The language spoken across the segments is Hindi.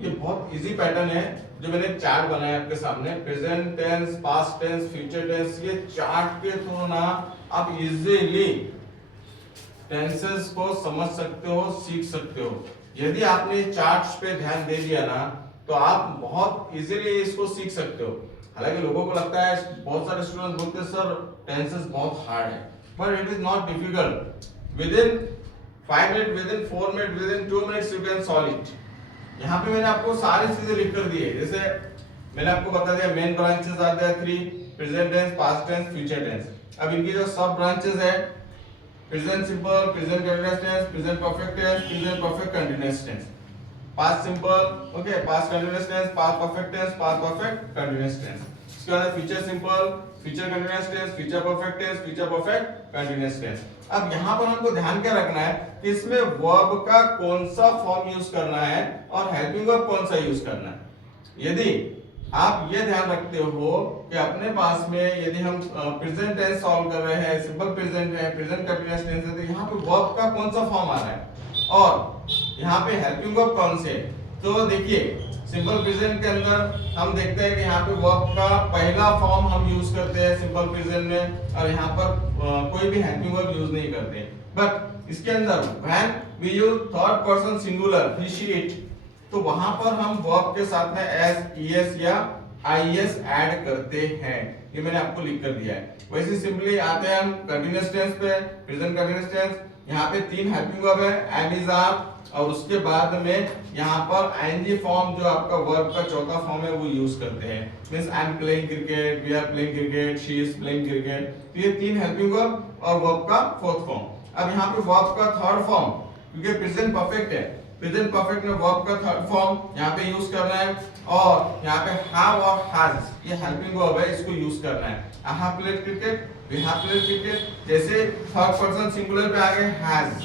ये बहुत इजी पैटर्न है जो मैंने चार्ट बनाया आपके सामने, present tense, past tense, future tense. ये चार्ट के थ्रू ना आप इजीली टेंसेस को समझ सकते हो, सीख सकते हो। यदि आपने चार्ट्स पे ध्यान दे दिया ना तो आप बहुत इजीली इसको सीख सकते हो। हालांकि लोगों को लगता है, बहुत सारे स्टूडेंट बोलते हैं सर टेंसेस बहुत हार्ड है, but it is not difficult. With in 5 minute, with in 4 minute, with in 2 minutes you can solve it. यहाँ पे मैंने आपको सारी चीजें लिख कर दी है। जैसे मैंने आपको बता दिया main branches are there 3, present tense, past tense, future tense. अब इनकी जो सब ब्रांचेस है, present simple, present continuous tense, present perfect tense, present perfect continuous tense, past simple, okay, past continuous tense, past perfect tense, past perfect continuous tense. इसके बाद future simple, future continuous tense, future perfect tense, future perfect continuous tense. अब यहाँ पर हमको ध्यान क्या रखना है कि इसमें वर्ब का कौन सा फॉर्म यूज करना है और हेल्पिंग वर्ब कौन सा यूज करना है। यदि आप ये ध्यान रखते हो कि अपने पास में यदि हम प्रेजेंट टेंस सॉल्व कर रहे हैं, सिंपल प्रेजेंट है, प्रेजेंट कंटीन्यूअस टेंस है, तो यहाँ पे वर्ब का कौन सा फॉर्म आ रहा है और यहाँ पे हेल्पिंग वर्ब कौन से। तो देखिए सिंपल प्रेजेंट के अंदर हम देखते हैं कि यहाँ पे वर्ब का पहला फॉर्म हम यूज करते हैं सिंपल प्रेजेंट में, और यहाँ पर कोई भी हेल्पिंग वर्ब यूज नहीं करते। बट इसके अंदर when we use third person singular he she it, तो वहां पर हम वर्ब के साथ में एस, ईएस या आईएस ऐड करते हैं। ये मैंने आपको लिख कर दिया है। वैसे सिंपली आते हैं हम कंटीन्यूअस टेंस पे, प्रेजेंट कंटीन्यूअस टेंस। यहाँ पे 3 हेल्पिंग वर्ब है, एम, इज, आर, और उसके बाद में यहाँ पर आईएनजी फॉर्म जो आपका वर्ब का चौथा फॉर्म है वो यूज करते हैं। Means I am playing cricket, we are playing cricket, she is playing cricket. तो ये 3 हेल्पिंग वर्ब और वर्ब का फोर्थ फॉर्म। अब यहाँ पे वर्ब का थर्ड फॉर्म, क्योंकि प्रेजेंट परफेक्ट है, प्रेजेंट परफेक्ट में वर्ब का थर्ड फॉर्म यहाँ पे यूज करना है, और यहाँ पे हैव और हैज ये हेल्पिंग वर्ब है, इसको यूज करना है। I have played cricket, we have played cricket. जैसे थर्ड पर्सन सिंगुलर पे आ गए has,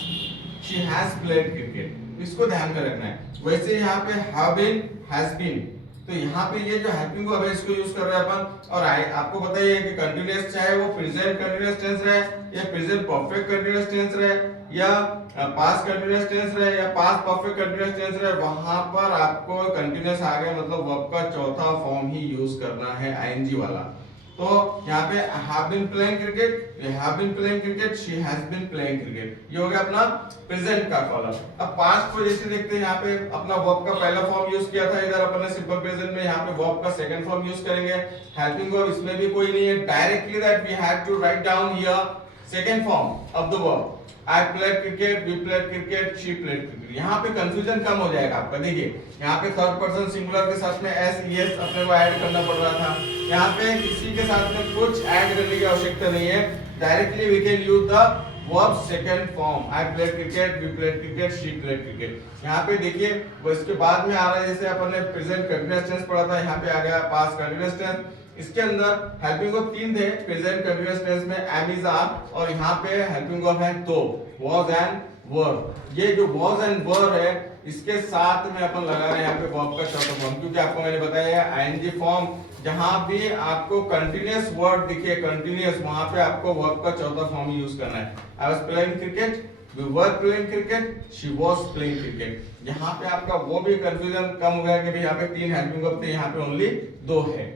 she has played cricket, इसको ध्यान में रखना है। वैसे यहाँ पे हैव बीन, हैज बीन, तो यहाँ पे ये जो हेल्पिंग वर्ब है इसको यूज कर रहे हैं अपन। और आपको बताइए कि कंटीन्यूअस चाहे वो प्रेजेंट कंटीन्यूअस टेंस रहे या प्रेजेंट परफेक्ट कंटीन्यूअस टेंस रहे या पास्ट कंटीन्यूअस टेंस रहे या पास्ट परफेक्ट कंटीन्यूअस टेंस रहे, वहां पर आपको कंटीन्यूअस आ गया मतलब वर्ब का चौथा फॉर्म ही यूज करना है, आईएनजी वाला। तो यहाँ पे have been playing cricket, we have been playing cricket, she has been playing cricket, ये हो गया अपना प्रेजेंट का कॉलम। अब पास्ट को जैसे देखते हैं, यहाँ पे अपना वर्ब का पहला फॉर्म यूज किया था, इधर अपन ने सिंपल प्रेजेंट में यहाँ पे वर्ब का सेकंड फॉर्म यूज करेंगे। हेल्पिंग वर्ब इसमें भी कोई नहीं है, directly that we had to write down here second form of the verb. I played cricket, we played cricket, she played cricket। यहाँ पे कंफ्यूजन कम हो जाएगा आपका। देखिए यहाँ पे थर्ड पर्सन सिंगुलर के साथ में एस, ईएस अपने को ऐड करना पड़ रहा था, यहाँ पे किसी के साथ में कुछ ऐड करने की आवश्यकता नहीं है, directly we can use the verb second form. I played cricket, we played cricket, she played cricket। यहाँ पे देखिए वो इसके बाद में आ रहा है, जैसे अपन ने प्रेजेंट कंटीन्यूअस टेंस पढ़ा था, यहाँ पे आ गया पास्ट कंटीन्यूअस टेंस। इसके अंदर हेल्पिंग वर्ब 3 थे, प्रेजेंट कंटीन्यूअस टेंस में एम, इज, आर, और यहाँ पे हेल्पिंग वर्ब है तो was एंड वर। ये जो was एंड वर है इसके साथ में अपन लगा रहे हैं यहाँ पे वर्ब का चौथा फॉर्म, क्योंकि आपको मैंने बताया आईएनजी फॉर्म जहां भी आपको कंटीन्यूअस वर्ड दिखे, कंटीन्यूअस, वहां पे आपको वर्ब का चौथा फॉर्म यूज करना है। I was playing cricket, we were playing cricket, she was playing cricket. यहाँ पे आपका वो भी कंफ्यूजन कम हो गया कि भाई यहाँ पे 3 हेल्पिंग वर्ब थे, यहाँ पे ओनली 2 है।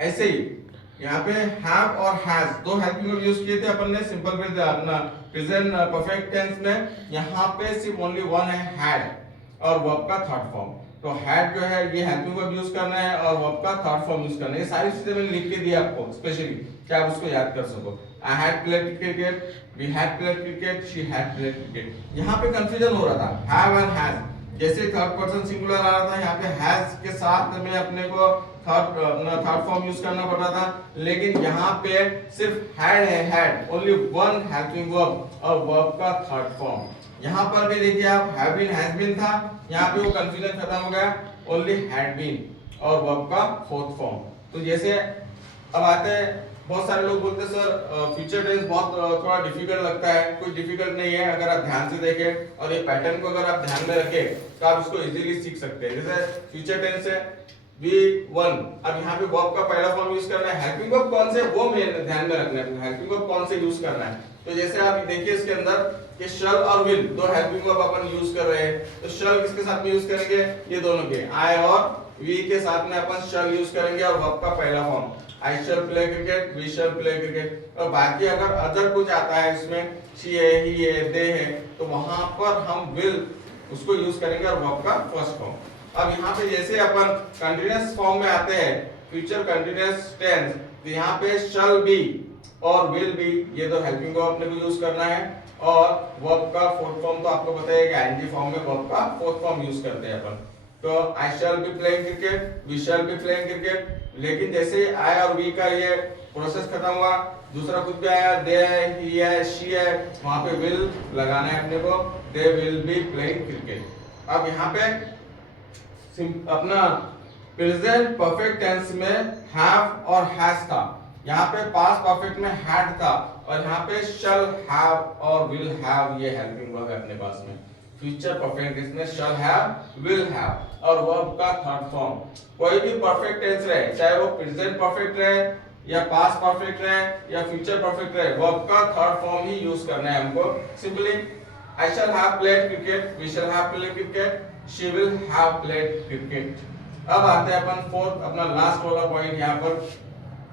ऐसे ही यहाँ पे हैव और हैज 2 हेल्पिंग वर्ब यूज किए थे अपन ने सिंपल प्रेजेंट अपना प्रेजेंट परफेक्ट टेंस में। यहाँ पे सिर्फ ओनली 1 है हैड, और वर्ब का थर्ड फॉर्म। तो हैड जो है ये हेल्पिंग वर्ब यूज करना है और वर्ब का थर्ड फॉर्म यूज करना है। ये सारी चीजें मैंने लिख के दी आपको स्पेशली कि आप उसको याद कर सको। I had played cricket, we had played cricket, she had played cricket. यहाँ पे कंफ्यूजन हो रहा था हैव एंड हैज, जैसे थर्ड पर्सन सिंगुलर आ रहा था यहाँ पे हैज के साथ में अपने को थर्ड फॉर्म यूज करना पड़ रहा था, लेकिन यहाँ पे सिर्फ हैड है, हैड ओनली 1 हेल्पिंग वर्ब और वर्ब का थर्ड फॉर्म। यहाँ पर भी देखिए आप हैव बीन, हैज बीन था, यहाँ पे वो कंफ्यूजन खत्म हो गया, ओनली हैड बीन और वर्ब का फोर्थ फॉर्म। तो जैसे अब आते हैं, बहुत सारे लोग बोलते हैं सर फ्यूचर टेंस बहुत थोड़ा डिफिकल्ट लगता है। कुछ डिफिकल्ट नहीं है, अगर आप ध्यान से देखें और ये पैटर्न को अगर आप ध्यान में रखें तो आप इसको इजीली सीख सकते हैं। जैसे फ्यूचर टेंस है, V1। अब यहाँ पे वर्ब का पहला फॉर्म यूज करना है। हेल्पिंग वर्ब कौन से वो मेन ध्यान में रखना है, हेल्पिंग वर्ब कौन से यूज करना है। तो जैसे आप देखिए इसके अंदर कि शल और विल दो हेल्पिंग वर्ब अपन यूज कर रहे हैं। तो शल किसके साथ में यूज करेंगे, ये दोनों के, आई और वी के साथ में अपन शल यूज करेंगे और वर्ब का पहला form I shall play cricket, we shall play cricket. और बाकी अगर अदर कुछ आता है इसमें, शी है, ही है, दे है, तो वहां पर हम विल उसको यूज करेंगे और वर्ब का फर्स्ट फॉर्म। अब यहाँ पे जैसे अपन कंटीन्यूअस फॉर्म में आते हैं, फ्यूचर कंटीन्यूअस टेंस, तो यहाँ पे शैल बी और विल बी ये दो हेल्पिंग वर्ब अपने को यूज करना है। और वर्ब का फोर्थ फॉर्म तो आपको पता है कि आईएनजी फॉर्म में वर्ब का फोर्थ फॉर्म यूज करते हैं अपन। तो I shall be playing cricket, we shall be playing cricket. लेकिन जैसे आई और वी का ये प्रोसेस खत्म हुआ, दूसरा कुछ भी आया, दे है, ही है, शी है, वहां पे विल लगाना है अपने को, they will be playing cricket. अब यहाँ पे अपना प्रेजेंट परफेक्ट टेंस में हैव और हैज था, यहाँ पे पास्ट परफेक्ट में हैड था, और यहाँ पे शैल हैव और विल हैव ये हेल्पिंग वर्ब है अपने पास में। फ्यूचर परफेक्ट इसमें शैल हैव, विल हैव और वर्ब का थर्ड फॉर्म। कोई भी परफेक्ट टेंस रहे, चाहे वो प्रेजेंट परफेक्ट रहे या पास्ट परफेक्ट रहे या फ्यूचर परफेक्ट रहे, वर्ब का थर्ड फॉर्म ही यूज करना है हमको। Simply I shall have played cricket, we shall have played cricket, she will have played cricket. अब आते हैं अपन फोर्थ अपना लास्ट वाला पॉइंट यहाँ पर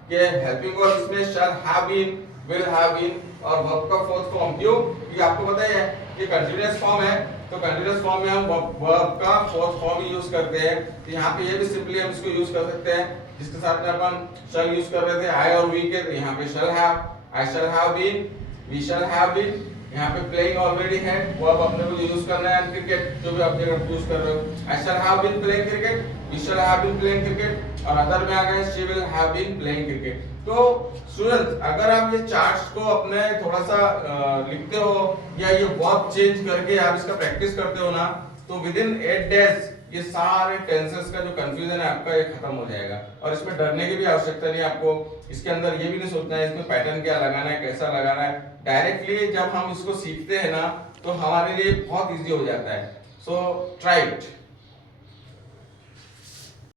कि हेल्पिंग वर्ब इसमें shall have been, will have been और वर्ब का फोर्थ फॉर्म। क्यों? ये आपको पता है कि कंटीन्यूअस फॉर्म है, तो कंटीन्यूअस फॉर्म में हम वर्ब का फोर्थ फॉर्म यूज करते हैं। तो यहाँ पे ये भी सिंपली हम इसको यूज कर सकते हैं, जिसके साथ में अपन शैल यूज कर रहे थे आई और वी के, तो यहाँ पे shall have, I shall have been, we shall have been. यहाँ पे प्लेइंग ऑलरेडी है, वर्ब अपने को यूज करना है, क्रिकेट जो भी आप यूज कर रहे हो, I shall have been playing cricket, we shall have been playing cricket, और अदर में आ गए she will have been playing cricket. तो स्टूडेंट्स अगर आप ये चार्ट्स को अपने थोड़ा सा लिखते हो या ये वर्ब चेंज करके आप इसका प्रैक्टिस करते हो ना, तो विद इन 8 डेज ये सारे टेंसेस का जो कंफ्यूजन है आपका ये खत्म हो जाएगा। और इसमें डरने की भी आवश्यकता नहीं आपको। इसके अंदर ये भी नहीं सोचना है इसमें पैटर्न क्या लगाना है, कैसा लगाना है। डायरेक्टली जब हम इसको सीखते हैं ना, तो हमारे लिए बहुत इजी हो जाता है। So try it.